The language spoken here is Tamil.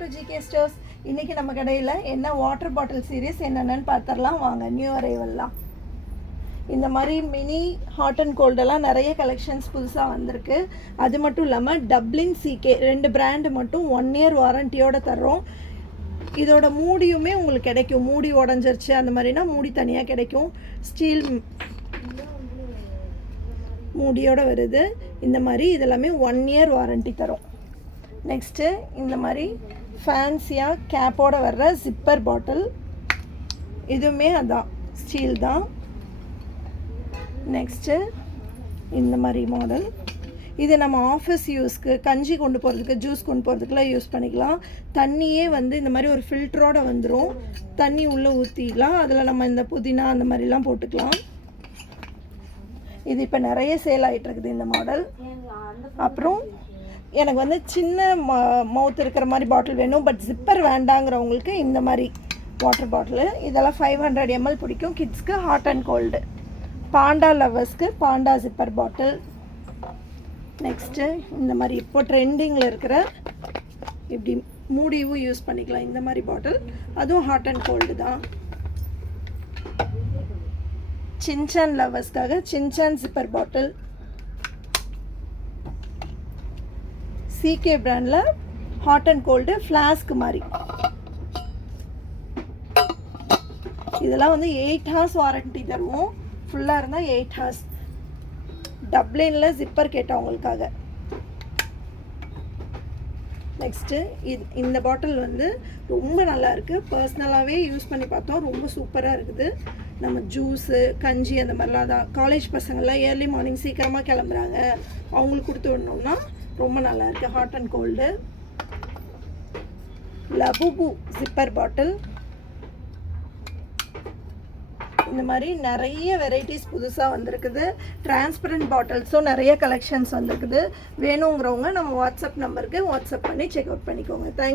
to GK Stores. இன்னைக்கு நம்ம கடையில் என்ன வாட்டர் பாட்டில் சீரிஸ் என்னென்னு பார்த்துடலாம் வாங்க. நியூ அரைவல்லாம் இந்த மாதிரி மினி ஹாட் அண்ட் கோல்டெல்லாம் நிறைய கலெக்ஷன்ஸ் புதுசாக வந்திருக்கு. அது மட்டும் இல்லாமல் டப்ளின் சிகே 2 பிராண்டு மட்டும் 1 இயர் வாரண்டியோடு தர்றோம். இதோட மூடியுமே உங்களுக்கு கிடைக்கும். மூடி உடஞ்சிருச்சு அந்த மாதிரினா மூடி தனியாக கிடைக்கும். ஸ்டீல் மூடியோடு வருது. இந்த மாதிரி இதெல்லாமே 1 இயர் வாரண்டி தரும். நெக்ஸ்ட்டு இந்த மாதிரி ஃபேன்சியாக கேப்போடு வர்ற ஜிப்பர் பாட்டில், இதுவுமே அதான் ஸ்டீல் தான். நெக்ஸ்ட்டு இந்த மாதிரி மாடல், இது நம்ம ஆஃபீஸ் யூஸ்க்கு, கஞ்சி கொண்டு போகிறதுக்கு, ஜூஸ் கொண்டு போகிறதுக்குலாம் யூஸ் பண்ணிக்கலாம். தண்ணியே இந்த மாதிரி ஒரு ஃபில்டரோடு வந்துடும். தண்ணி உள்ளே ஊற்றிக்கலாம். அதில் நம்ம இந்த புதினா அந்த மாதிரிலாம் போட்டுக்கலாம். இது இப்போ நிறைய சேல் ஆகிட்டுருக்குது இந்த மாடல். அப்புறம் எனக்கு சின்ன மவுத் இருக்கிற மாதிரி பாட்டில் வேணும், பட் ஜிப்பர் வேண்டாங்கிறவங்களுக்கு இந்த மாதிரி வாட்டர் பாட்டிலு. இதெல்லாம் 500 ml பிடிக்கும். கிட்ஸ்க்கு ஹாட் அண்ட் கோல்டு. பாண்டா லவர்ஸ்க்கு பாண்டா ஜிப்பர் பாட்டில். நெக்ஸ்ட்டு இந்த மாதிரி இப்போ ட்ரெண்டிங்கில் இருக்கிற இப்படி மூடியும் யூஸ் பண்ணிக்கலாம். இந்த மாதிரி பாட்டில், அதுவும் ஹாட் அண்ட் கோல்டு தான். சின்சான் லவர்ஸ்க்காக சின்சான் ஜிப்பர் பாட்டில். சிகே பிராண்டில் ஹாட் அண்ட் கோல்டு ஃப்ளாஸ்க் மாதிரி. இதெல்லாம் 8 hours வாரண்டி தருவோம். ஃபுல்லாக இருந்தால் 8 hours. டப்ளினில் ஜிப்பர் கேட்டவங்களுக்காக. நெக்ஸ்ட்டு இந்த பாட்டில் ரொம்ப நல்லா இருக்குது. பர்சனலாகவே யூஸ் பண்ணி பார்த்தோம். ரொம்ப சூப்பராக இருக்குது. நம்ம ஜூஸு, கஞ்சி அந்த மாதிரிலாம் தான். காலேஜ் பசங்கள்லாம் ஏர்லி மார்னிங் சீக்கிரமாக கிளம்புறாங்க, அவங்களுக்கு கொடுத்து விடணும்னா ரொம்ப நல்லா இருக்குது. Hot and cold. Labubu zipper bottle. இந்த மாதிரி நிறைய வெரைட்டிஸ் புதுசாக வந்திருக்குது. டிரான்ஸ்பரண்ட் பாட்டில்ஸும் நிறைய கலெக்ஷன்ஸ் வந்திருக்குது. வேணுங்கிறவங்க நம்ம வாட்ஸ்அப் நம்பருக்கு வாட்ஸ்அப் பண்ணி செக் அவுட் பண்ணிக்கோங்க. தேங்க்யூ.